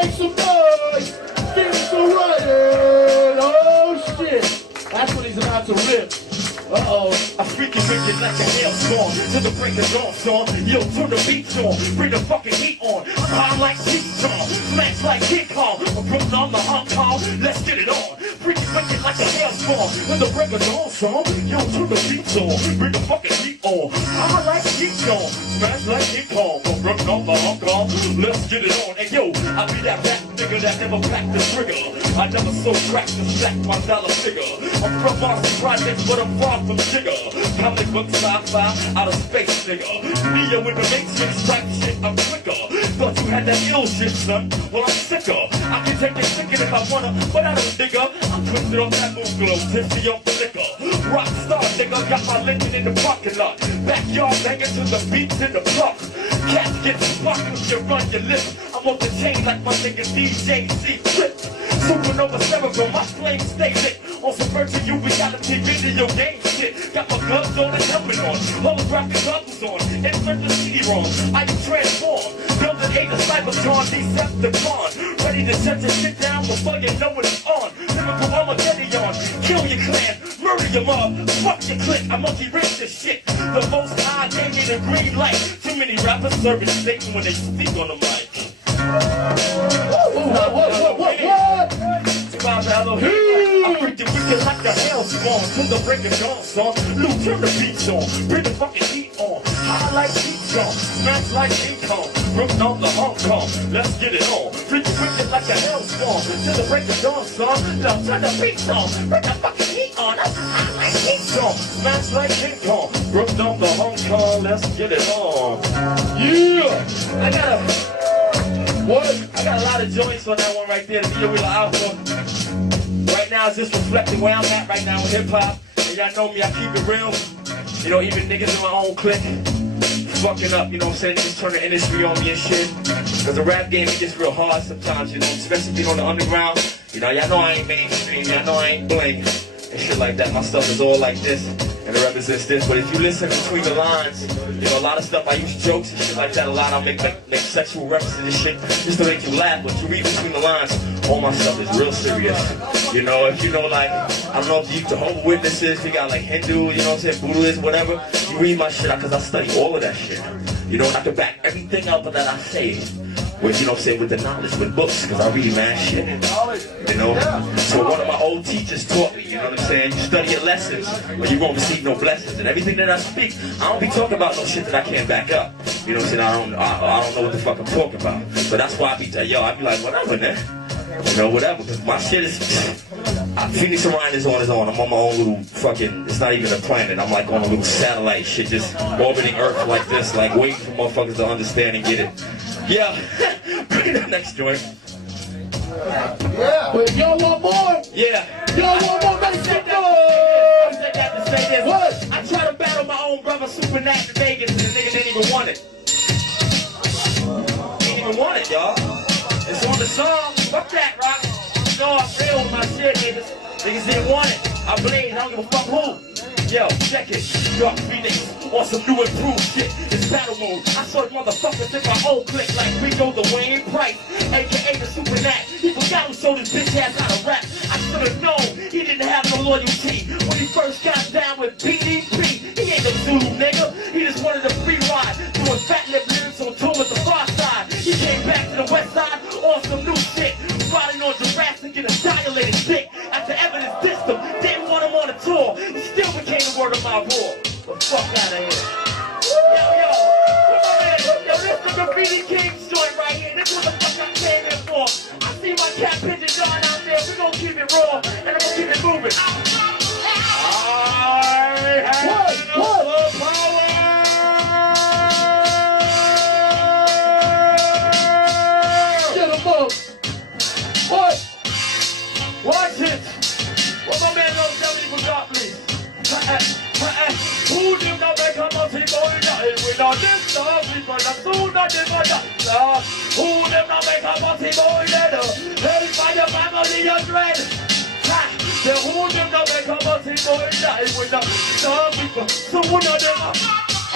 make some noise. Things Orion. Oh shit. That's what he's about to rip. Uh-oh. I freaking wicked like a hailstorm. To the break of dawn, song. Yo, turn the beats on. Bring the fucking heat on. High like Pt.2. Smash like King Kong. I'm putting on the Hong Kong. Let's get it on. Freaking wicked like a hailstorm. To the break of dawn, song. Yo, turn the beats on. Bring the fucking heat on. High like King Kong. Smash like King Kong. I'm putting on the Hong Kong. Let's get it on. Hey yo, I be that rap nigga that never packed the trigger. I never so cracked to stack my dollar figure. I'm from Boston Projects, but I'm far from Jigger. Comic book sci-fi, out of space nigga. Neo in the Matrix type shit, I'm quicker. Thought you had that ill shit, son. Well, I'm sicker. I can take it chicken if I wanna, but I don't digger. I'm twisted off that move glow, tipsy off the liquor. Rock star nigga, got my Lincoln in the parking lot. Backyard banging to the beats in the park. Cats get sparked if you run your lips. I'm off the chain like my nigga DJ C-Flip. Supernova stereo, my flame stay lit. On subverting you, reality video game shit. Got my gloves on and helmet on. Holographic goggles on. Insert the CD-ROM. I am transformed. Building a Cybertron, Decepticon. Ready to shut your shit down before you know it's on. Lyrical Armageddon. Kill your clan. Murder your mob. Fuck your clique. I multi-rich this shit. The most high gave me the green light. Too many rappers serving Satan when they speak on the mic. I'm freaking wicked like a hailstorm. To the break of dawn, son. Lou, turn the beats on. Bring the fucking heat on. High like Pt.2. Smash like King Kong. Broken on the Hong Kong. Let's get it on. Freaking wicked like a hailstorm. To the break of dawn, son. Now turn the beats on. Bring the fucking heat on. High like Pt.2. Smash like King Kong. Broken on the Hong Kong. Let's get it on. Yeah. I got a lot of joints on that one right there. The video with the album. Right now, it's just reflecting where I'm at right now with hip-hop. And y'all know me, I keep it real. You know, even niggas in my own clique fucking up, you know what I'm saying? Niggas turn the industry on me and shit. Cause the rap game, it gets real hard sometimes, you know, especially being on the underground. You know, y'all know I ain't mainstream, y'all know I ain't bling. And shit like that. My stuff is all like this. And it represents this. But if you listen between the lines, you know, a lot of stuff I use jokes and shit like that a lot. I'll make sexual references and shit just to make you laugh. But you read between the lines, all my stuff is real serious. You know, if you know, like, I don't know if you Jehovah's Witnesses, you got like Hindu, you know what I'm saying, Buddhist, whatever. You read my shit because I study all of that shit. You know, and I can back everything up that I say with, you know what I'm saying, with the knowledge, with books, because I read mad shit. You know? So one of my old teachers taught me, you know what I'm saying? You study your lessons, or you won't receive no blessings. And everything that I speak, I don't be talking about no shit that I can't back up. You know what I'm saying? I don't know what the fuck I'm talking about. So that's why I be like, whatever, man. You know, whatever, because my shit is... Phoenix Orion is on his own. I'm on my own little fucking... It's not even a planet. I'm like on a little satellite shit, just orbiting Earth like this, like waiting for motherfuckers to understand and get it. Yeah. Bring the next joint. Yeah. Wait, y'all want more? Yeah. Y'all want more? Make some noise! I said that to say this. What? I tried to battle my own brother Super Nat in Vegas and the nigga didn't even want it. Didn't even want it, y'all. It's on the song. Fuck that, Rock. You know I'm real with my shit, niggas. Niggas didn't want it. I blaze, I don't give a fuck who. Yo, check it. Drop Phoenix on some new improved shit. It's battle mode. I saw the motherfuckers in my old clique like Rico the Wayne Price, aka the Super Nat. He forgot who showed his bitch ass how to rap. I should have known he didn't have no loyalty when he first got down with BDP. He ain't no Zulu nigga. He just wanted a free ride, doing fat lip lyrics on tour with the far side. He came back to the west side on some new shit, riding on giraffes and get a dilated dick. After evidence dissed him, didn't want him on the tour. He still became the word of my war. But fuck out of here. Yo, this is the Graffiti Kings joint right here. This is what the fuck I came in for. I see my cat pigeon John out there. We gon' keep it raw and I'm gonna keep it moving. I have the power. Get him up. What? Watch it. What my man knows, tell me forgot, please. Who did not make a multi-boy nothing without this stuff? Because I'm soon not in my stuff. Who did not make a multi-boy letter? Held by your family and dread. The who did not make a multi-boy nothing without stuff? Because soon not in my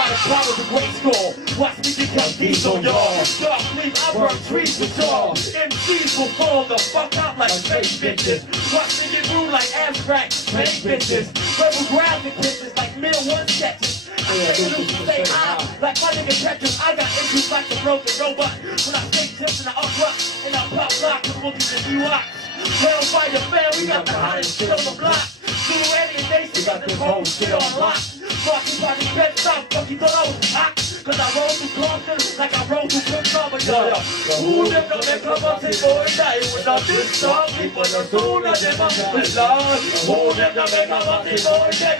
by the power of the great score. Watch me get your D's on y'all. Dark sleep, I burn trees with y'all. MCs will fall the fuck out like fake bitches. Watch me get rude like abstract fake bitches. Rebel graphic bitches like middle one sketches. I stay loose and stay high like my nigga Tetris. I got issues like the broken robot. When I stay tips and I uprock and I pop lock with rookies and U-Lock. Hellfire fan, we got the hottest shit on the block. Through any nation, got this whole shit on lock. Fucking by these bed stop, fuck you thought I was hot. Cause I roll through Compton like I roll through Quicksilver. Who them don't make come up and boy die with a this song, people the sooner they must be lost. Who them don't make come up and boy die.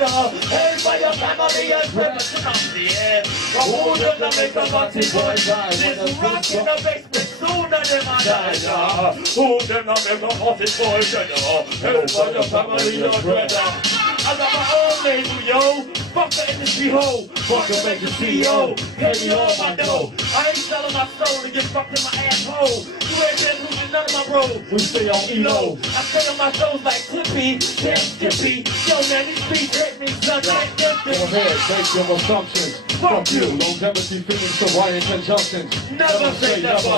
Everybody your family and friends come the end. Who them don't make come up and boy die. This rock in the basement sooner they must die. Who them don't make come up and boy die. Everybody your family and friends. I got my own label, yo. Fuck the industry hoe. Fuck the make the CEO. Pay me all my dough. I ain't selling my soul to get fucked in my asshole. You ain't been losing none of my bro. We stay on ELO. I stay on my toes like Tippy. Damn Skippy. Yo, man, these beats hit me, son. I ain't empty. Go ahead, make your assumptions. Fuck you. Longevity, Phoenix, Orion conjunctions. Never say never.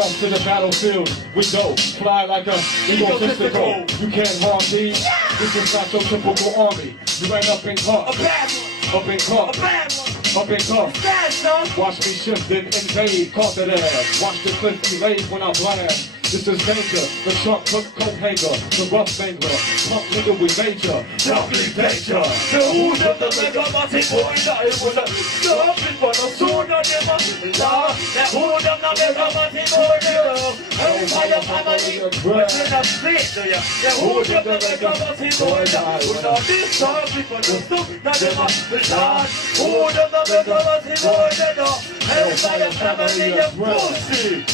Off to the battlefield. We go. Fly like a egotistical. You can't harm me. This is not your typical army. You ran up in car. A bad one. Up in car. A bad one. Up in car. Bad, son. Watch me shift and invade. Caught that ass. Watch the cliff elate when I blast. This is danger. The shark cook coat hanger. The rough banger. Pump nigga we major. Doubly danger. The who them the make a massive boy die with a stop it for the sooner they must laugh. That who them the make a massive boy die. Empire family within a split to ya. That who them the make a massive boy die with a this stop it for the sooner they must laugh. Who them the make a massive boy die. Empire family and pussy.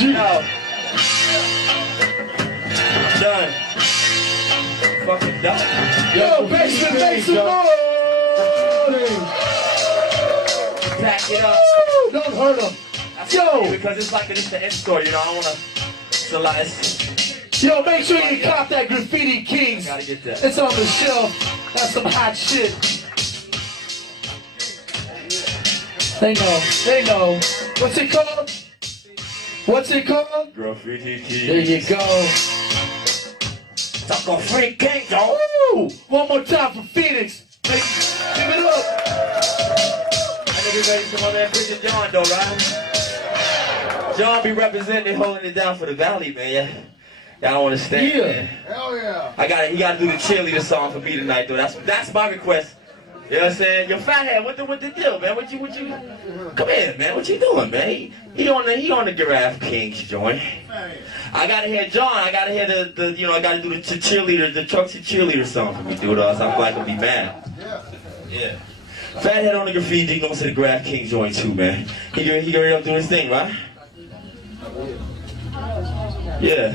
No. Done. Fucking done. Yo, basement, make some noise! Pack it up. Don't hurt him. Yo! Because it's like it's the instore, you know, I wanna utilize. Yo, make sure you cop that Graffiti Kings. Gotta get that. It's on the shelf. That's some hot shit. They know. They know. What's it called? What's it called? Graffiti Kings. There you go. Talk on free king, yo. Woo! One more time for Phoenix. Give it up. I know we ready for my man Preacher John, though, right? John be representing, holding it down for the Valley, man. Y'all understand? Yeah. Man. Hell yeah. He gotta do the cheerleader song for me tonight, though. That's my request. You know what I'm saying? Yo, fathead, what the deal, man? What you? Come here, man. What you doing, man? He on the Giraffe Kings joint. I gotta hear John. I gotta hear the you know, I gotta do the cheerleader, the Truxy cheerleader song for me, dude. Or else I'm like gonna be mad. Yeah. Fathead on the Graffiti goes to the Giraffe Kings joint too, man. He ready to do his thing, right? Yeah.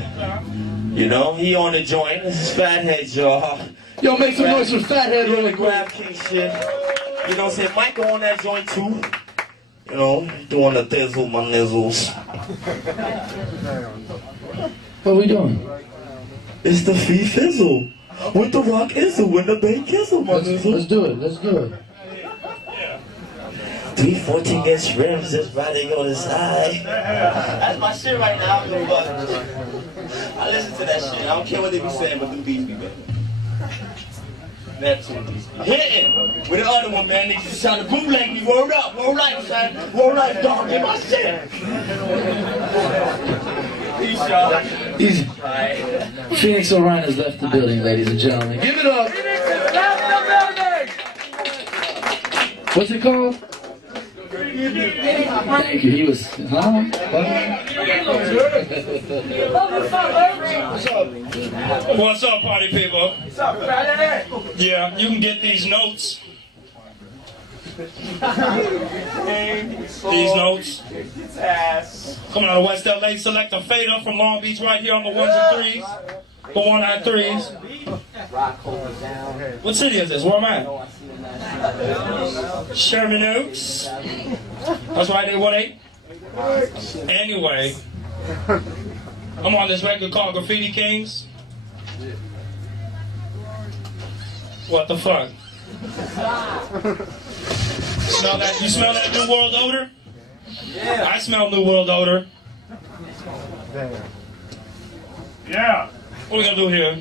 You know, he on the joint. This is Fathead, y'all. Yo, make some noise for Fathead really quick. Grab King shit. You know what I'm saying? Michael on that joint too. You know, doing the thizzle, my nizzles. What we doing? It's the fee fizzle. With the rock izzle, with the bait kizzle, my nizzle. Let's do it. Let's do it. 3 14-inch rims just riding on the side. That's my shit right now. I listen to that shit. I don't care what they be saying, but them beats be better. That's hitting with the other one, man. They just trying to bootleg me. Roll up, roll life, son. Roll life, dog. Get my shit. Peace, y'all. Easy. Right. Phoenix Orion has left the building, ladies and gentlemen. Give it up. Phoenix has left the building. What's it called? Thank you. He was. Huh? What's up, party people? What's up, Friday? Yeah, you can get these notes. These notes. Coming out of West LA, select a fader from Long Beach right here on the 1s and 3s. The 193s. What city is this? Where am I? Sherman Oaks. That's right, 818. Anyway, I'm on this record called Graffiti Kings. What the fuck? Smell that? You smell that New World odor? Yeah. I smell New World odor. Yeah. What are we gonna do here?